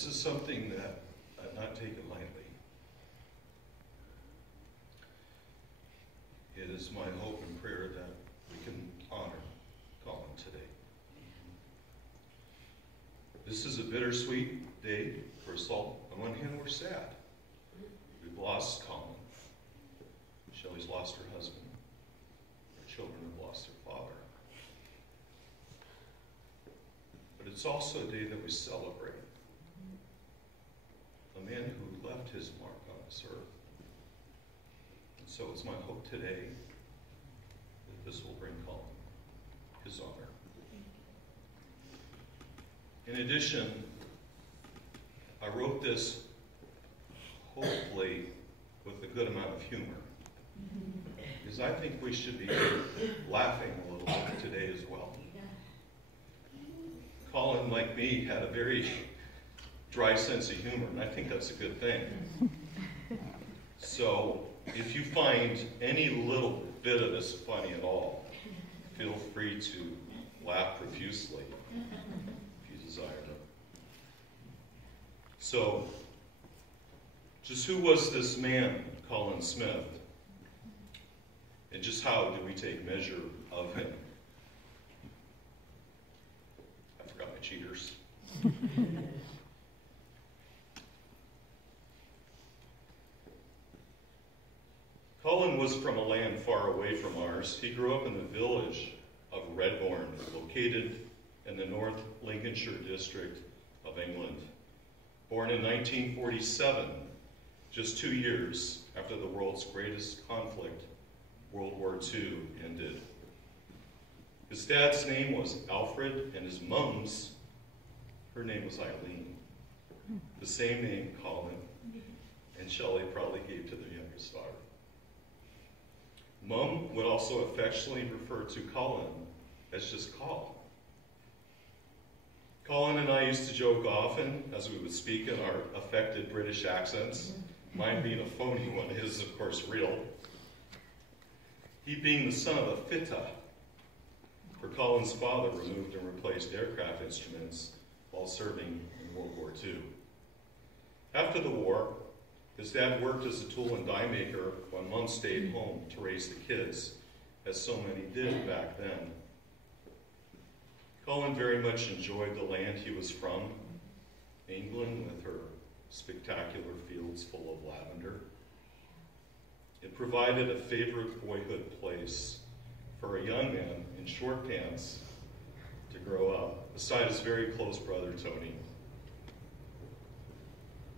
This is something that I've not taken lightly. It is my hope and prayer that we can honor Colin today. This is a bittersweet day for us all. On one hand, we're sad. We've lost Colin. Shelley's lost her husband. Our children have lost their father. But it's also a day that we celebrate a man who left his mark on this earth. And so it's my hope today that this will bring Colin his honor. In addition, I wrote this hopefully with a good amount of humor, because I think we should be laughing a little bit today as well. Colin, like me, had a very dry sense of humor, and I think that's a good thing. So if you find any little bit of this funny at all, feel free to laugh profusely if you desire to. So, just who was this man, Colin Smith? And just how do we take measure of him? I forgot my cheaters. Colin was from a land far away from ours. He grew up in the village of Redbourne, located in the North Lincolnshire district of England. Born in 1947, just 2 years after the world's greatest conflict, World War II, ended. His dad's name was Alfred, and his mom's, her name was Eileen. The same name Colin and Shelley probably gave to their youngest daughter. Mom would also affectionately refer to Colin as just Col. Colin and I used to joke often as we would speak in our affected British accents, mine being a phony one, his of course real. He being the son of a fitta, for Colin's father removed and replaced aircraft instruments while serving in World War II. After the war, his dad worked as a tool and die maker while Mom stayed home to raise the kids, as so many did back then. Colin very much enjoyed the land he was from, England, with her spectacular fields full of lavender. It provided a favorite boyhood place for a young man in short pants to grow up, beside his very close brother, Tony.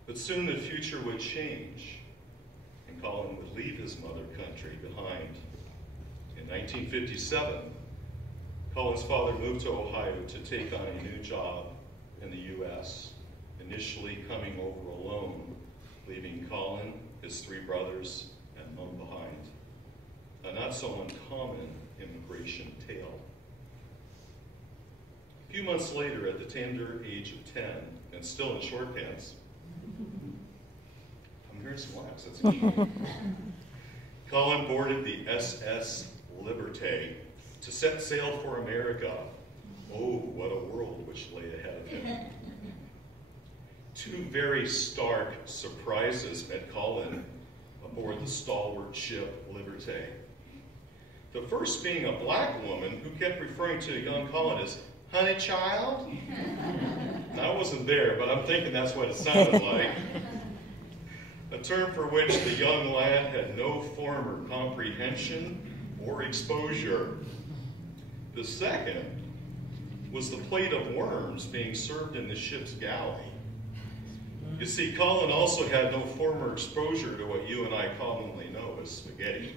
But soon the future would change, and Colin would leave his mother country behind. In 1957, Colin's father moved to Ohio to take on a new job in the U.S., initially coming over alone, leaving Colin, his 3 brothers, and Mom behind. A not so uncommon immigration tale. A few months later, at the tender age of 10, and still in short pants, I'm hearing some laughs, that's me. Colin boarded the SS Liberté to set sail for America. Oh, what a world which lay ahead of him. 2 very stark surprises met Colin aboard the stalwart ship Liberté. The first being a black woman who kept referring to young Colin as honey child. And I wasn't there, but I'm thinking that's what it sounded like. A term for which the young lad had no former comprehension or exposure. The second was the plate of worms being served in the ship's galley. You see, Colin also had no former exposure to what you and I commonly know as spaghetti.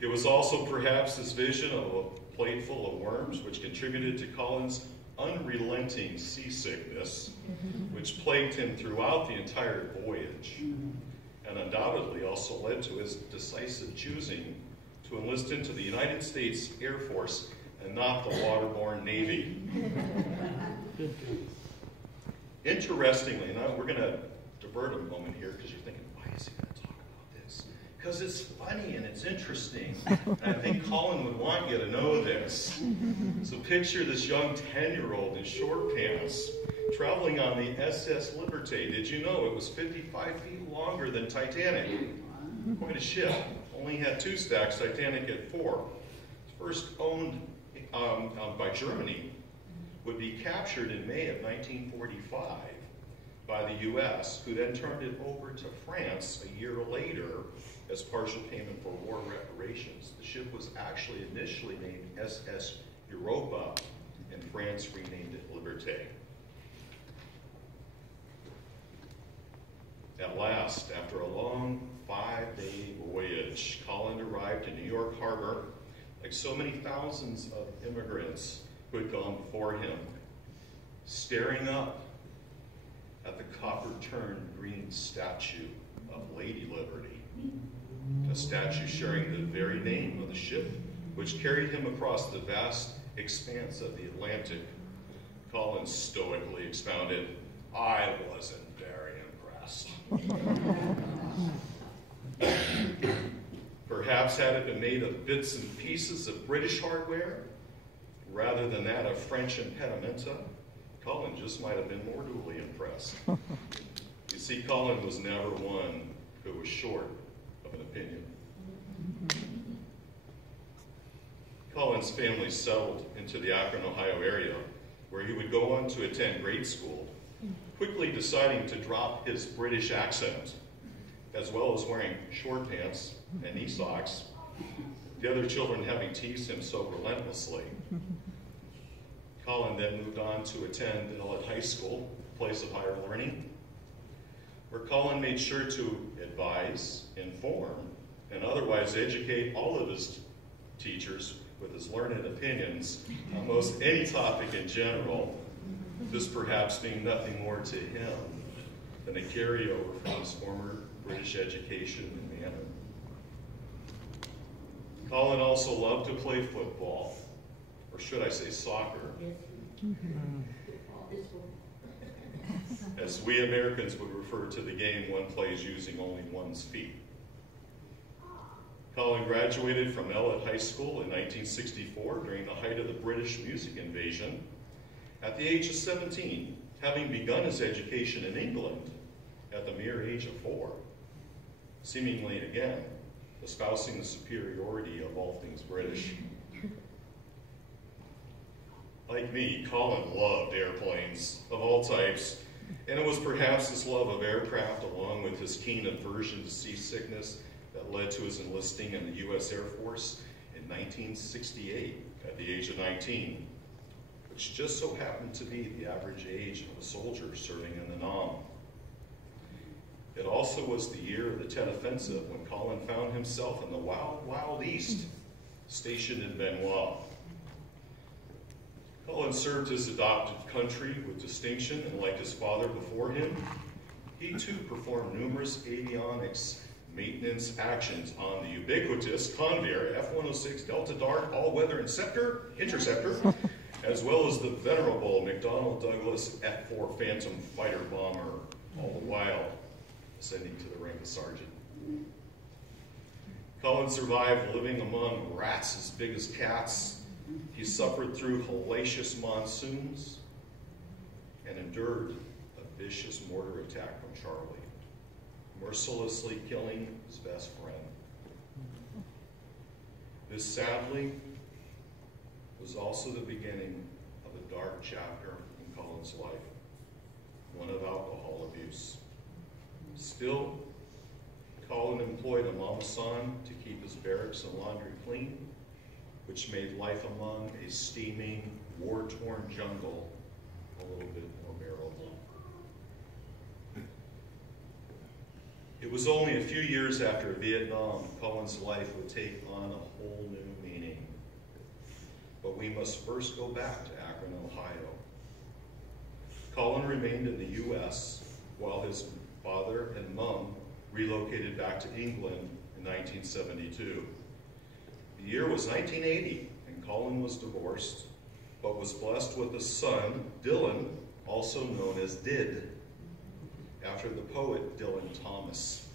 It was also perhaps this vision of a plate full of worms which contributed to Colin's unrelenting seasickness, which plagued him throughout the entire voyage, and undoubtedly also led to his decisive choosing to enlist into the United States Air Force and not the waterborne Navy. Interestingly, now we're going to divert a moment here because you're thinking, why is he going to talk about this? because it's funny and it's interesting. And I think Colin would want you to know this. So picture this young 10-year-old in short pants traveling on the SS Liberté. Did you know it was 55 feet longer than Titanic? Quite a ship. Only had 2 stacks, Titanic had 4. First owned by Germany, would be captured in May of 1945 by the U.S., who then turned it over to France a year later as partial payment for war reparations. The ship was actually initially named SS Europa, and France renamed it Liberté. At last, after a long 5-day voyage, Colin arrived in New York Harbor, like so many thousands of immigrants who had gone before him, staring up at the copper-turned green statue of Lady Liberty, a statue sharing the very name of the ship which carried him across the vast expanse of the Atlantic. Colin stoically expounded, "I wasn't very impressed." Perhaps had it been made of bits and pieces of British hardware, rather than that of French impedimenta, Colin just might have been more duly impressed. You see, Colin was never one who was short of an opinion. Colin's family settled into the Akron, Ohio area, where he would go on to attend grade school, quickly deciding to drop his British accent, as well as wearing short pants and knee socks, the other children having teased him so relentlessly. Colin then moved on to attend Ellet High School, a place of higher learning, where Colin made sure to advise, inform, and otherwise educate all of his teachers with his learned opinions on most any topic in general, this perhaps being nothing more to him than a carryover from his former British education and manner. Colin also loved to play football, or should I say soccer, as we Americans would refer to the game one plays using only one's feet. Colin graduated from Ellet High School in 1964 during the height of the British music invasion. At the age of 17, having begun his education in England at the mere age of 4, seemingly again espousing the superiority of all things British. Like me, Colin loved airplanes of all types, and it was perhaps this love of aircraft along with his keen aversion to seasickness that led to his enlisting in the U.S. Air Force in 1968 at the age of 19, which just so happened to be the average age of a soldier serving in the NAM. It also was the year of the Tet Offensive when Colin found himself in the wild, wild east, stationed in Benoit. Colin served his adopted country with distinction, and like his father before him, he too performed numerous avionics maintenance actions on the ubiquitous Convair F-106 Delta Dart all-weather interceptor, as well as the venerable McDonnell Douglas F-4 Phantom fighter bomber, all the while ascending to the rank of sergeant. Colin survived living among rats as big as cats. He suffered through hellacious monsoons and endured a vicious mortar attack from Charlie, mercilessly killing his best friend. This, sadly, was also the beginning of a dark chapter in Colin's life, one of alcohol abuse. Still, Colin employed a mama-san to keep his barracks and laundry clean, which made life among a steaming, war-torn jungle a little bit more bearable. It was only a few years after Vietnam, Colin's life would take on a whole new meaning. But we must first go back to Akron, Ohio. Colin remained in the U.S. while his father and mom relocated back to England in 1972. The year was 1980, and Colin was divorced, but was blessed with a son, Dylan, also known as Did, after the poet Dylan Thomas.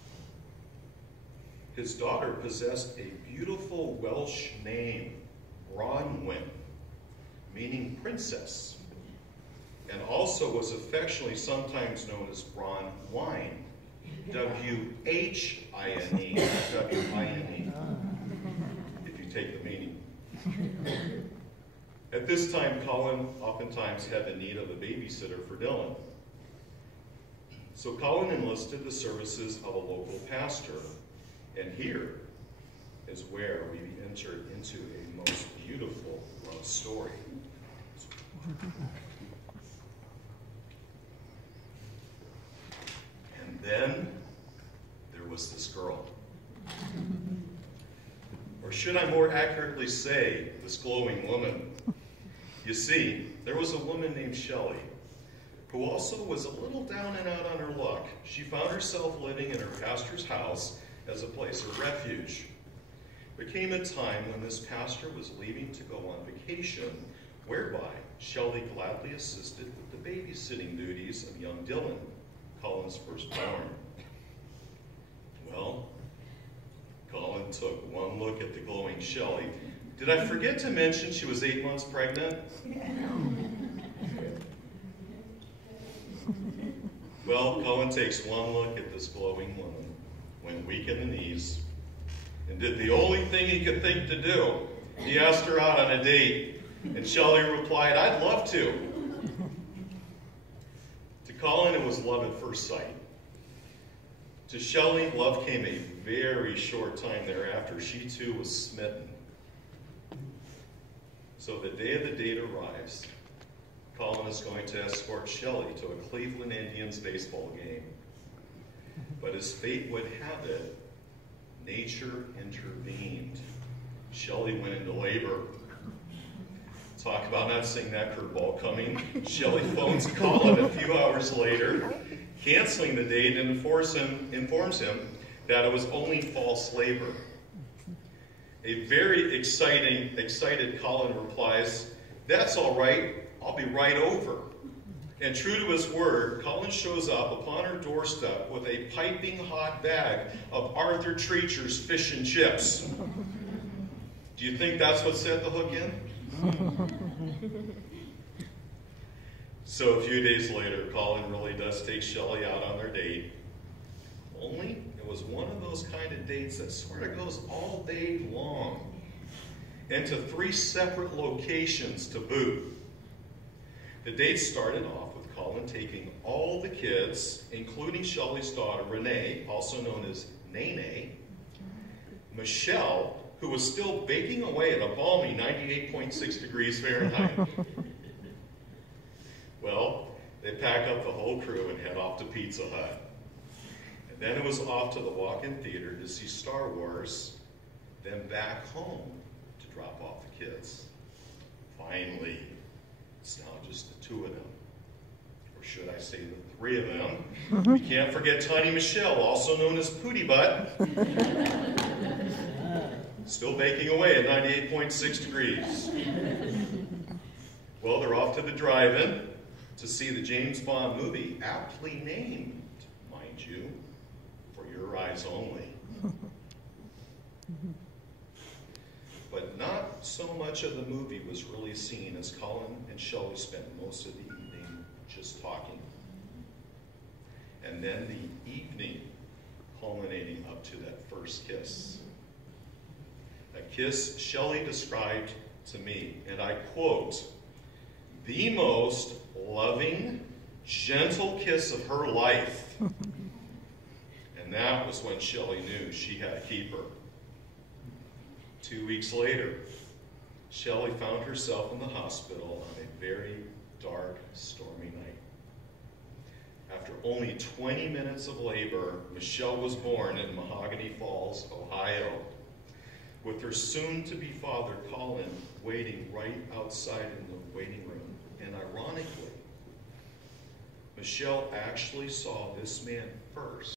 His daughter possessed a beautiful Welsh name, Bronwyn, meaning princess, and also was affectionately sometimes known as Bronwyn, W-H-I-N-E, W-I-N-E, if you take the meaning. At this time, Colin oftentimes had the need of a babysitter for Dylan. So Colin enlisted the services of a local pastor, and here is where we entered into a most beautiful love story. And then there was this girl. Or should I more accurately say, this glowing woman. You see, there was a woman named Shelley, who also was a little down and out on her luck. She found herself living in her pastor's house as a place of refuge. There came a time when this pastor was leaving to go on vacation, whereby Shelley gladly assisted with the babysitting duties of young Dylan, Colin's firstborn. Well, Colin took one look at the glowing Shelley. Did I forget to mention she was 8 months pregnant? Well, Colin takes one look at this glowing woman, went weak in the knees, and did the only thing he could think to do. He asked her out on a date, and Shelley replied, "I'd love to." To Colin, it was love at first sight. To Shelley, love came a very short time thereafter. She too was smitten. So the day of the date arrives. Colin is going to escort Shelley to a Cleveland Indians baseball game. But as fate would have it, nature intervened. Shelley went into labor. Talk about not seeing that curveball coming. Shelley phones Colin a few hours later, canceling the date, and informs him that it was only false labor. A very excited Colin replies, "That's all right, I'll be right over." And true to his word, Colin shows up upon her doorstep with a piping hot bag of Arthur Treacher's fish and chips. Do you think that's what set the hook in? So a few days later, Colin really does take Shelley out on their date. Only it was one of those kind of dates that sort of goes all day long, and to 3 separate locations to boot. The date started off with Colin taking all the kids, including Shelley's daughter, Renee, also known as Nene, Michelle, who was still baking away at a balmy 98.6 degrees Fahrenheit. Well, they pack up the whole crew and head off to Pizza Hut. And then it was off to the walk-in theater to see Star Wars, then back home to drop off the kids. Finally, it's now just the 2 of them. Or should I say the 3 of them? We can't forget Tiny Michelle, also known as Pootie Butt. Still baking away at 98.6 degrees. Well, they're off to the drive-in to see the James Bond movie, aptly named, mind you, For Your Eyes Only. But not so much of the movie was really seen, as Colin and Shelley spent most of the evening just talking. And then the evening culminating up to that first kiss. A kiss Shelley described to me, and I quote, "the most loving, gentle kiss of her life." And that was when Shelley knew she had a keeper. 2 weeks later, Shelley found herself in the hospital on a very dark, stormy night. After only 20 minutes of labor, Michelle was born in Mahogany Falls, Ohio, with her soon-to-be father, Colin, waiting right outside in the waiting room. And ironically, Michelle actually saw this man first.